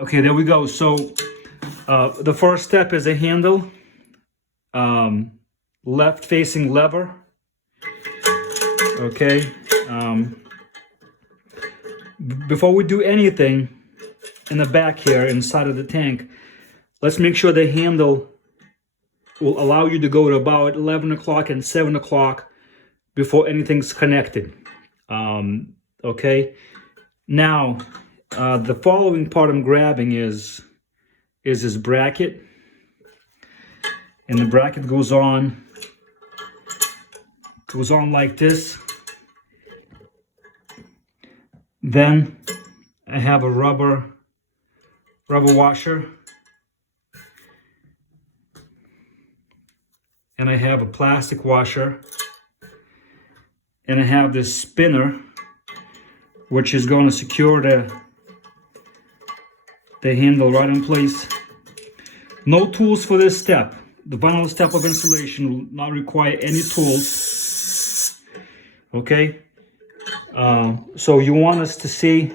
Okay, there we go. So the first step is a handle, left facing lever. Okay. Before we do anything in the back here inside of the tank, let's make sure the handle will allow you to go to about 11 o'clock and 7 o'clock before anything's connected. Okay. Now, the following part I'm grabbing is this bracket, and the bracket goes on like this. Then I have a rubber washer, and I have a plastic washer, and I have this spinner, which is going to secure the handle right in place. No tools for this step. The final step of installation will not require any tools. Okay. So you want us to see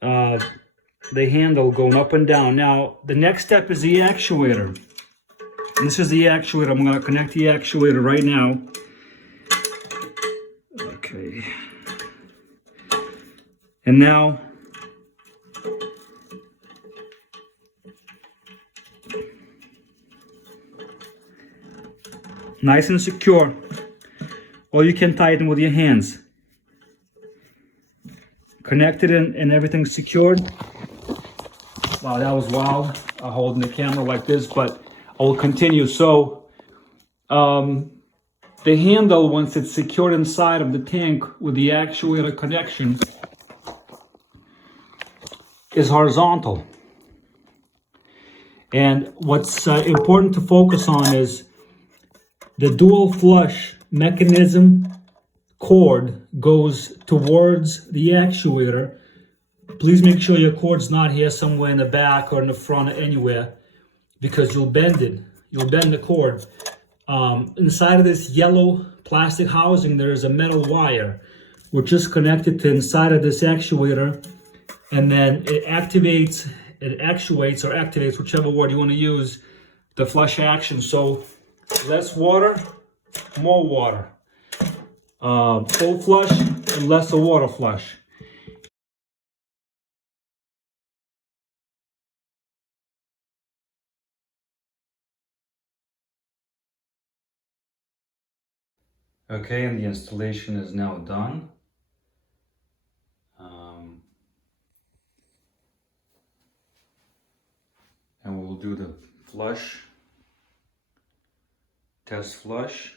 the handle going up and down. Now, the next step is the actuator. And this is the actuator. I'm going to connect the actuator right now. Okay. And now, nice and secure, or you can tighten with your hands. Connected and everything's secured. Wow, that was wild, holding the camera like this, but I will continue. So the handle, once it's secured inside of the tank with the actuator connection, is horizontal. And what's important to focus on is the dual flush mechanism cord goes towards the actuator. Please make sure your cord's not here somewhere in the back or in the front or anywhere, because you'll bend it. You'll bend the cord. Inside of this yellow plastic housing, there is a metal wire which is connected to inside of this actuator, and then it actuates, or activates, whichever word you want to use, the flush action. So less water, more water. Full flush and less a water flush. Okay, and the installation is now done. And we'll do the flush, test flush.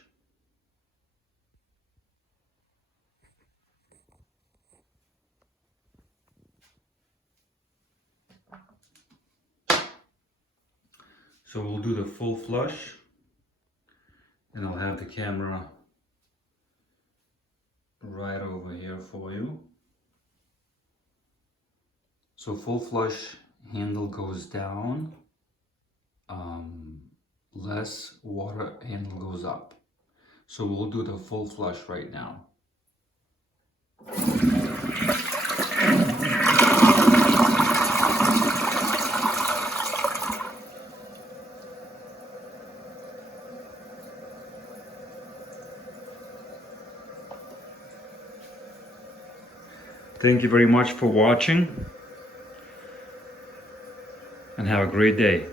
So we'll do the full flush, and I'll have the camera right over here for you. So full flush, handle goes down, less water, handle goes up. So we'll do the full flush right now. Thank you very much for watching, and have a great day.